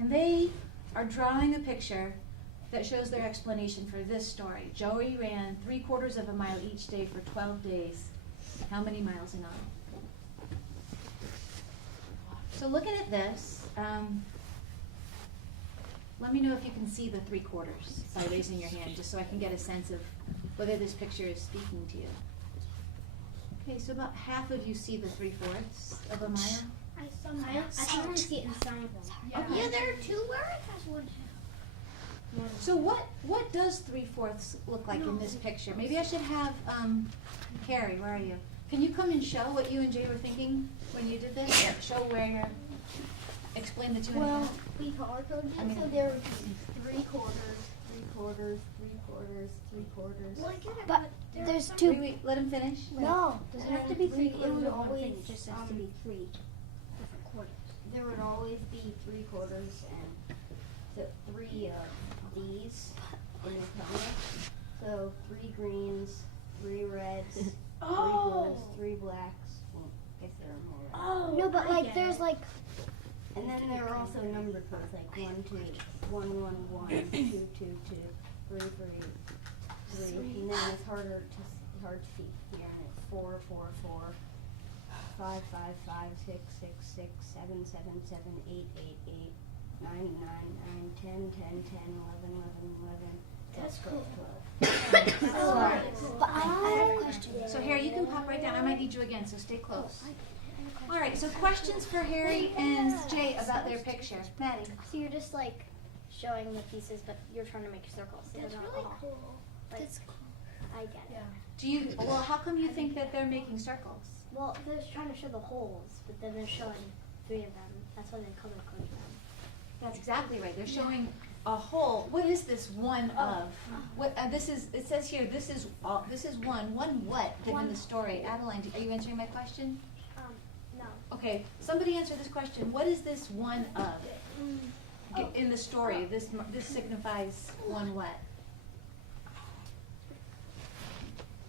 And they are drawing a picture that shows their explanation for this story. Joey ran 3/4 of a mile each day for 12 days. How many miles in all? So looking at this, let me know if you can see the 3/4 by raising your hand, just so I can get a sense of whether this picture is speaking to you. Okay, so about half of you see the 3/4 of a mile. I can only see it in some of them. Yeah, there are two where it has one half. So what does 3/4 look like in this picture? Maybe I should have Carrie, where are you? Can you come and show what you and Jay were thinking when you did this? Show where you're, explain the 2 and a half. We color coded it, so there were 3/4, 3/4, 3/4, 3/4. Well, I get it, But there's two. Wait, let him finish. No, does it have to be 3 It quarters would of one always thing? It just has to be 3 different quarters. There would always be 3/4 and the 3 of these in the color. So 3 greens, 3 reds, 3 blues, 3 blacks. Well, I guess there are more. Oh, no, but like there's like. And then there are also number codes like 1, 2, 1, 1, 1, 2, 2, 2, 3, 3, 3. And then it's hard to see here. And it's 4, 4, 4, 5, 5, 5, 6, 6, 6, 7, 7, 7, 8, 8, 8, 9, 9, 9, 10, 10, 10, 11, 11, 11. That's cool. 12. But I have a question. So Harry, you can pop right down. I might need you again, so stay close. All right, so questions for Harry and Jay about their picture. Maddie. So you're just like showing the pieces, but you're trying to make circles. So That's they're not really all. cool. Like, That's cool. I get it. Well, how come you think that they're making circles? Well, they're trying to show the holes, but then they're showing 3 of them. That's why they color coded them. That's exactly right. They're showing a hole. What is this one of? What this is? It says here. This is one. One what? Given the story. Adeline, are you answering my question? No. Okay. Somebody answer this question. What is this one of? In the story, this signifies one what?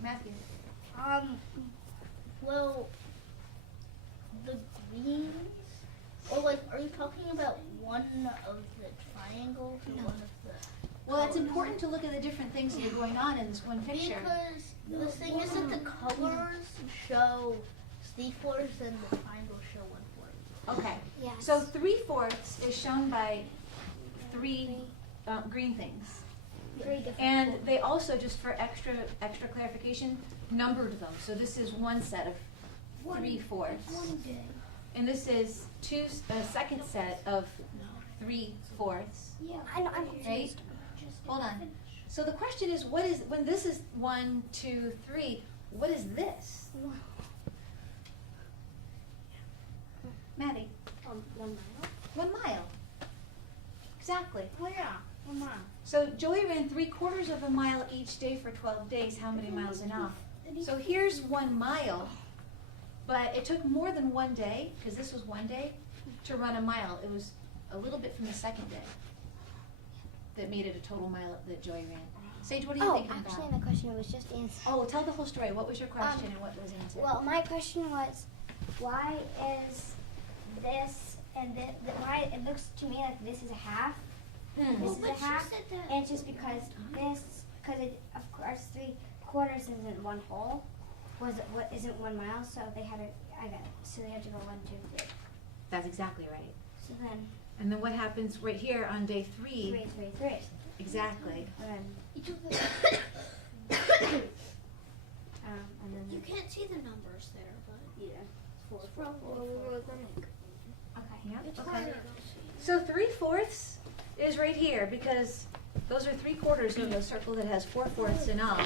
Matthew. Well, the greens, or like, are you talking about one of the triangles or one of the? Well, it's important to look at the different things that are going on in this one picture. Because the thing is that the colors show 3/4 and the triangles show 1/4. Okay. Yes. So 3/4 is shown by 3 green things. 3 different. And they also, just for extra clarification, numbered them. So this is one set of 3/4, One day. and this is a second set of 3/4. Yeah, I'm Right? confused. Hold on. So the question is, what is when this is 1, 2, 3? What is this? Maddie, 1 mile. 1 mile. Exactly. Oh yeah, 1 mile. So Joey ran 3/4 of a mile each day for 12 days. How many miles in all? So here's 1 mile, but it took more than 1 day, because this was 1 day, to run a mile. It was a little bit from the second day that made it a total mile that Joey ran. Sage, what are you thinking actually, about? my question was just answered. Oh, tell the whole story. What was your question and what was answered? Well, my question was, why is this and why it looks to me like this is a half, this is a half, and it's just because it, of course, 3/4 isn't 1 whole, what isn't 1 mile, so they had to, I got it, so they had to go 1, 2, 3. That's exactly right. So then, And then what happens right here on day 3? 3, 3, 3. Exactly. And then, You can't see the numbers there, but yeah, 4, it's 4, probably 4, where 4. we're gonna go. Okay. Yep. It's Okay. harder to see. So 3/4 is right here, because those are 3/4 of a circle that has 4/4 in all.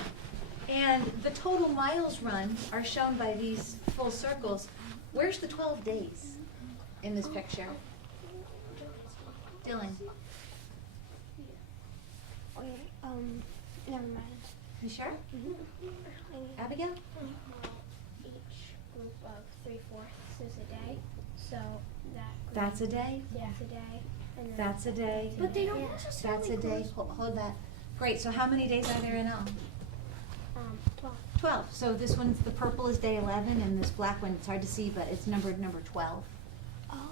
And the total miles run are shown by these full circles. Where's the 12 days in this picture? Dylan, Never mind. you sure? Abigail? Each group of 3/4 is a day, so That's a day. that's a day. And then That's a day. But they don't Yeah. necessarily That's a day. Hold that. Great. So how many days are there in all? 12. 12. So this one's, the purple is day 11, and this black one, it's hard to see, but it's numbered number 12.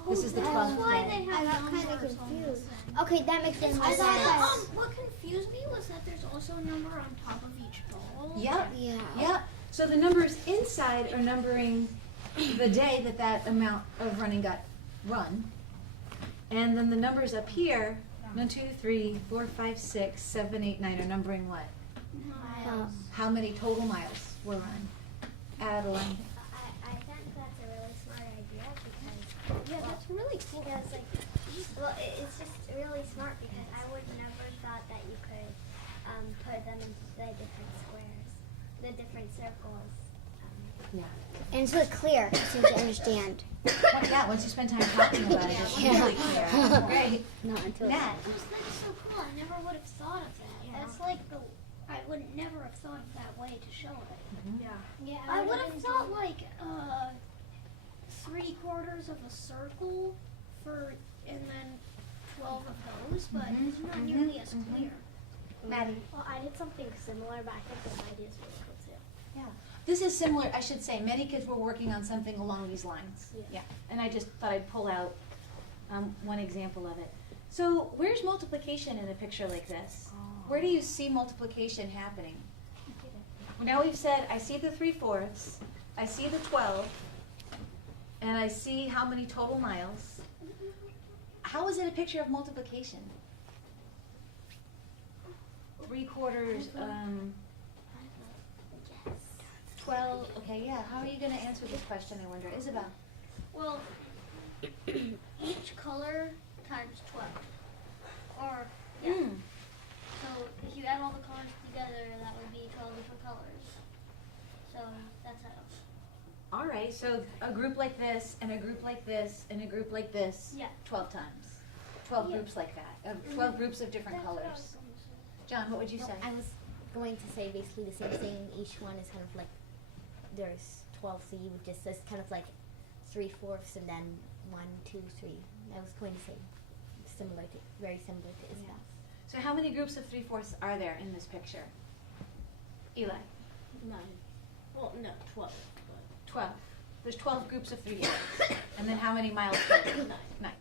This is the that's 12th why day. they have I got kind of numbers on confused. the side. Okay, that makes sense. I thought what confused me was that there's also a number on top of each ball. Yep. Yeah. Yep. So the numbers inside are numbering the day that that amount of running got run. And then the numbers up here, 1, 2, 3, 4, 5, 6, 7, 8, 9 are numbering what? Miles. How many total miles were run? Adeline. I think that's a really smart idea because Yeah, that's really cool. yeah, it's like it's just really smart because I would never thought that you could put them into the different squares, the different circles. Yeah. And it's really clear, so you understand. Well, yeah, once you spend time talking about it, it's Yeah. really clear. Great. Not until Nat. That's so cool. I never would have thought of that. That's like I would never have thought of that way to show it. Yeah, I would have thought like 3/4 of a circle and then 12 of those, but it's not nearly as clear. Maddie. Well, I did something similar, but I think this idea is really cool too. Yeah. This is similar, I should say, many kids were working on something along these lines. Yeah. And I just thought I'd pull out one example of it. So where's multiplication in a picture like this? Where do you see multiplication happening? Now we've said, I see the 3/4, I see the 12, and I see how many total miles. How is it a picture of multiplication? 3/4, 12, okay, yeah. How are you going to answer this question, I wonder? Isabel? Well, each color times 12. Or, yeah. So if you add all the colors together, that would be 12 different colors. So that's how. All right, so a group like this, and a group like this, and a group like this, Yeah. 12 times. 12 groups like that. 12 groups of different colors. John, what would you say? I was going to say basically the same thing. Each one is kind of like there's 12, so you would just it's kind of like 3/4 and then 1, 2, 3. I was going to say very similar to Isabel. So how many groups of 3/4 are there in this picture? Eli? 9. Well, no, 12. 12. There's 12 groups of 3/4. And then how many miles total? 9.